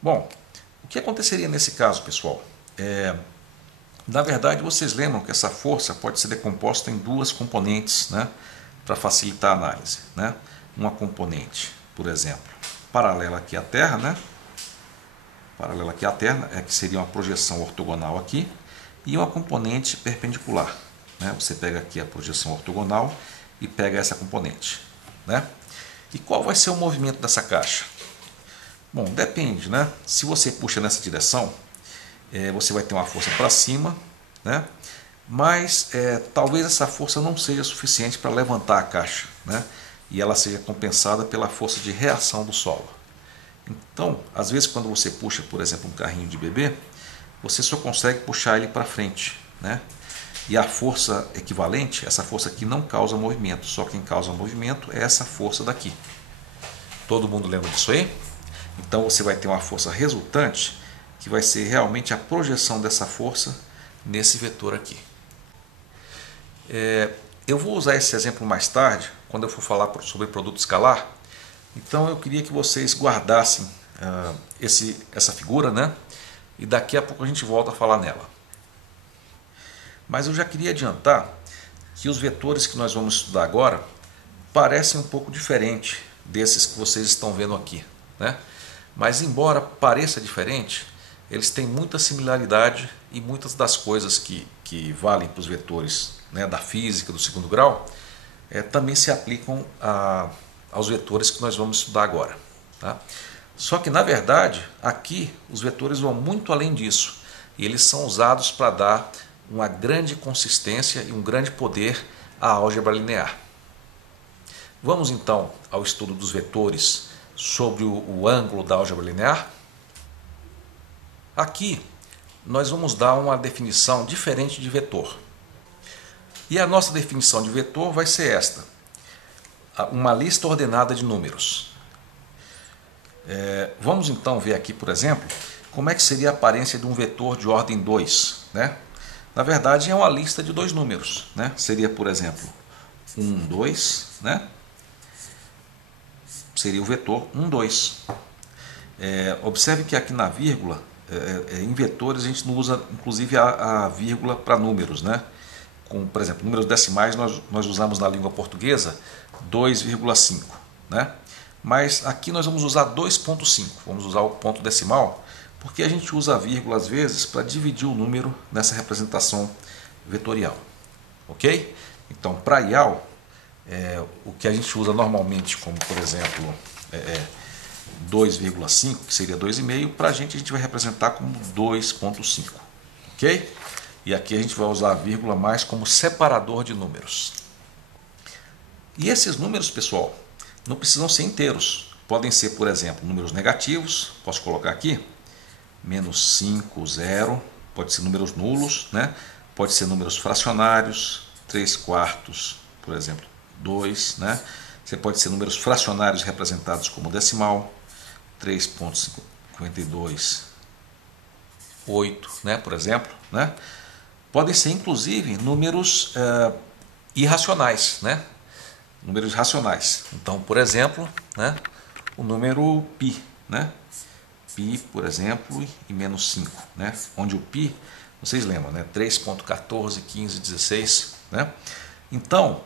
Bom, o que aconteceria nesse caso, pessoal? Na verdade, vocês lembram que essa força pode ser decomposta em duas componentes, né, para facilitar a análise, né? Uma componente, por exemplo, paralela aqui à Terra, né? Paralela aqui à Terra, que seria uma projeção ortogonal aqui, e uma componente perpendicular, né? Você pega aqui a projeção ortogonal e pega essa componente, né? E qual vai ser o movimento dessa caixa? Bom, depende, né? Se você puxa nessa direção, você vai ter uma força para cima, né? Mas talvez essa força não seja suficiente para levantar a caixa, né? E ela seja compensada pela força de reação do solo. Então, às vezes quando você puxa, por exemplo, um carrinho de bebê, você só consegue puxar ele para frente, né? E a força equivalente, essa força aqui não causa movimento, só quem causa movimento é essa força daqui. Todo mundo lembra disso aí? Então você vai ter uma força resultante que vai ser realmente a projeção dessa força nesse vetor aqui. Eu vou usar esse exemplo mais tarde, quando eu for falar sobre produto escalar. Então eu queria que vocês guardassem essa figura, né? E daqui a pouco a gente volta a falar nela. Mas eu já queria adiantar que os vetores que nós vamos estudar agora parecem um pouco diferentes desses que vocês estão vendo aqui, né? Mas embora pareça diferente, eles têm muita similaridade e muitas das coisas que valem para os vetores, né, da física do segundo grau também se aplicam aos vetores que nós vamos estudar agora, tá? Só que na verdade aqui os vetores vão muito além disso e eles são usados para dar uma grande consistência e um grande poder à álgebra linear. Vamos então ao estudo dos vetores sobre o ângulo da álgebra linear. Aqui nós vamos dar uma definição diferente de vetor. E a nossa definição de vetor vai ser esta: uma lista ordenada de números. Vamos então ver aqui, por exemplo, como é que seria a aparência de um vetor de ordem 2, né? Na verdade é uma lista de dois números, né? Seria, por exemplo, 1, 2, né? Seria o vetor 1, 2. Observe que aqui na vírgula, em vetores a gente não usa inclusive a vírgula para números, né? Como, por exemplo, números decimais nós usamos na língua portuguesa 2,5, né? Mas aqui nós vamos usar 2,5, vamos usar o ponto decimal, porque a gente usa a vírgula às vezes para dividir o número nessa representação vetorial, ok? Então, para IAL, o que a gente usa normalmente como, por exemplo, 2,5, que seria 2,5, para a gente vai representar como 2,5, ok? E aqui a gente vai usar a vírgula mais como separador de números. E esses números, pessoal, não precisam ser inteiros. Podem ser, por exemplo, números negativos, posso colocar aqui, menos 5, 0, pode ser números nulos, né? Pode ser números fracionários, 3/4, por exemplo, 2, né? Você pode ser números fracionários representados como decimal, 3,52, 8, né? Por exemplo, né? Podem ser inclusive números irracionais, né? Números racionais. Então, por exemplo, né? O número π, né? Π, por exemplo, e menos 5, né? Onde o π, vocês lembram, né? 3,14, 15, 16, né? Então,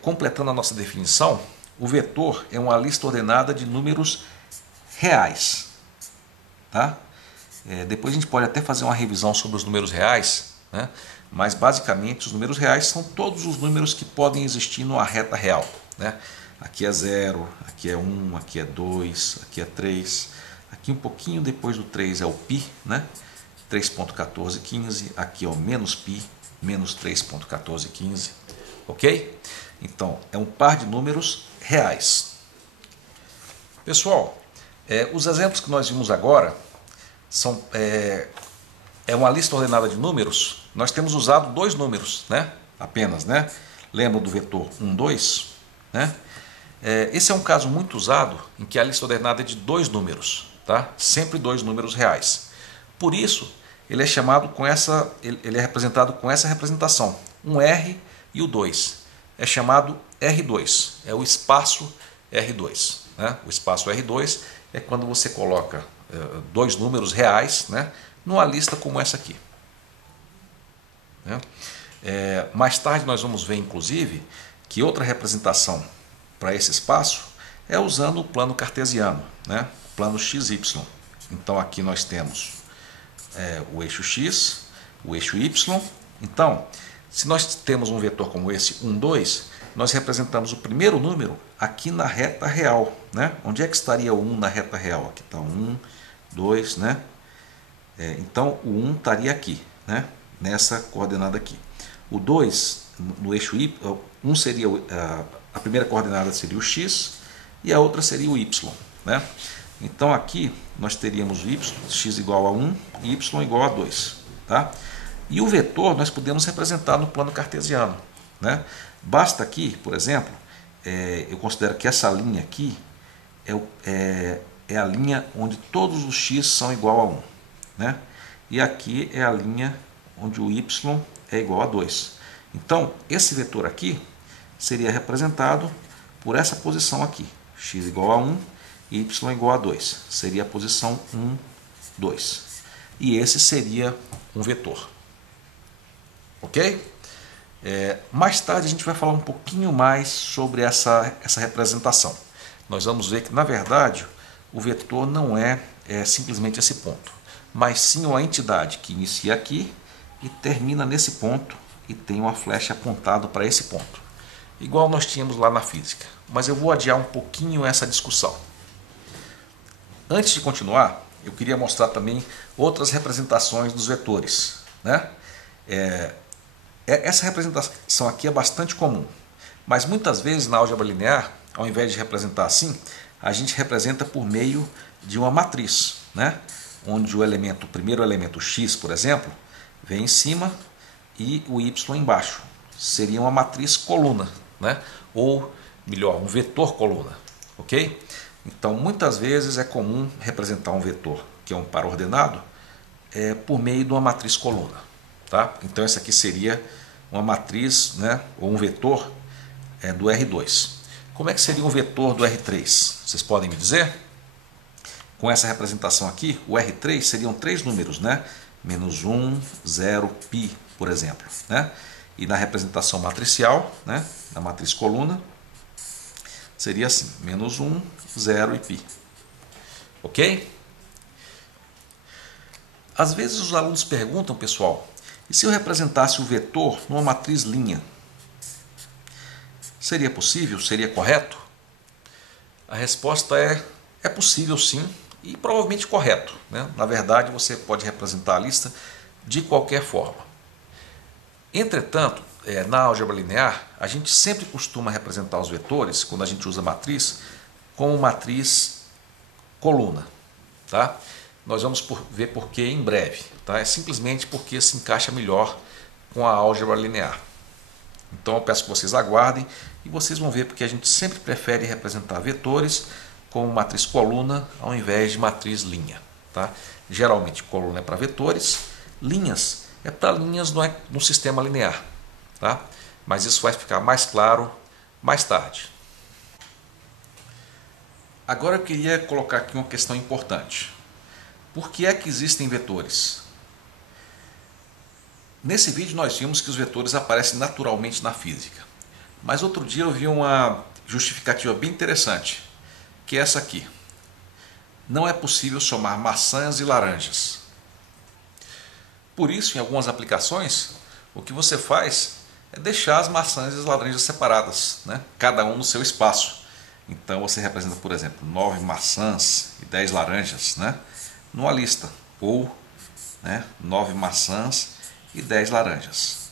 completando a nossa definição, o vetor é uma lista ordenada de números reais, tá? Depois a gente pode até fazer uma revisão sobre os números reais, né? Mas basicamente os números reais são todos os números que podem existir numa reta real, né? Aqui é 0, aqui é 1, aqui é 2, aqui é 3, aqui um pouquinho depois do 3 é o π, né? 3,1415, aqui é o menos π, menos 3,1415, ok? Então é um par de números reais. Pessoal, os exemplos que nós vimos agora são uma lista ordenada de números. Nós temos usado dois números, né? Apenas, né? Lembra do vetor 1, 2, né? Esse é um caso muito usado em que a lista ordenada é de dois números, tá? Sempre dois números reais. Por isso, ele é representado com essa representação, um R e o 2. É chamado R2, é o espaço R2. Né? O espaço R2 é quando você coloca dois números reais, né, numa lista como essa aqui. Né? Mais tarde nós vamos ver, inclusive, que outra representação para esse espaço é usando o plano cartesiano, né? Plano XY. Então aqui nós temos o eixo X, o eixo Y. Então, se nós temos um vetor como esse, 1, 2, nós representamos o primeiro número aqui na reta real. Né? Onde é que estaria o 1 na reta real? Aqui está 1, 2, né? Então o 1 estaria aqui, né? Nessa coordenada aqui. O 2 no eixo Y, 1 seria a primeira coordenada seria o X e a outra seria o Y. Né? Então aqui nós teríamos o Y, x igual a 1 e y igual a 2. Tá? E o vetor nós podemos representar no plano cartesiano. Né? Basta aqui, por exemplo, eu considero que essa linha aqui é a linha onde todos os x são igual a 1. Né? E aqui é a linha onde o y é igual a 2. Então, esse vetor aqui seria representado por essa posição aqui. X igual a 1 e y igual a 2. Seria a posição 1, 2. E esse seria um vetor. Ok? Mais tarde a gente vai falar um pouquinho mais sobre essa representação. Nós vamos ver que, na verdade, o vetor não é simplesmente esse ponto, mas sim uma entidade que inicia aqui e termina nesse ponto e tem uma flecha apontada para esse ponto, igual nós tínhamos lá na física. Mas eu vou adiar um pouquinho essa discussão. Antes de continuar, eu queria mostrar também outras representações dos vetores. Né? Essa representação aqui é bastante comum, mas muitas vezes na álgebra linear, ao invés de representar assim, a gente representa por meio de uma matriz, né? Onde o primeiro elemento x, por exemplo, vem em cima e o y embaixo. Seria uma matriz coluna, né? Ou melhor, um vetor coluna. Ok? Então muitas vezes é comum representar um vetor que é um par ordenado por meio de uma matriz coluna. Tá? Então essa aqui seria uma matriz, né, ou um vetor do R2. Como é que seria um vetor do R3? Vocês podem me dizer? Com essa representação aqui, o R3 seriam três números, né? Menos 1, 0, π, por exemplo. Né? E na representação matricial, né, na matriz coluna, seria assim, menos 1, 0 e π. Ok? Às vezes os alunos perguntam, pessoal, e se eu representasse o vetor numa matriz linha? Seria possível? Seria correto? A resposta é possível sim e provavelmente correto. Né? Na verdade, você pode representar a lista de qualquer forma. Entretanto, na álgebra linear, a gente sempre costuma representar os vetores, quando a gente usa matriz, como matriz coluna. Tá? Nós vamos ver por que em breve. Tá? É simplesmente porque se encaixa melhor com a álgebra linear. Então eu peço que vocês aguardem e vocês vão ver porque a gente sempre prefere representar vetores como matriz coluna ao invés de matriz linha. Tá? Geralmente coluna é para vetores, linhas é para linhas no sistema linear. Tá? Mas isso vai ficar mais claro mais tarde. Agora eu queria colocar aqui uma questão importante. Por que é que existem vetores? Nesse vídeo nós vimos que os vetores aparecem naturalmente na física. Mas outro dia eu vi uma justificativa bem interessante, que é essa aqui. Não é possível somar maçãs e laranjas. Por isso, em algumas aplicações, o que você faz é deixar as maçãs e as laranjas separadas, né? Cada um no seu espaço. Então você representa, por exemplo, 9 maçãs e 10 laranjas, né? Numa lista. Ou 9 maçãs e 10 laranjas.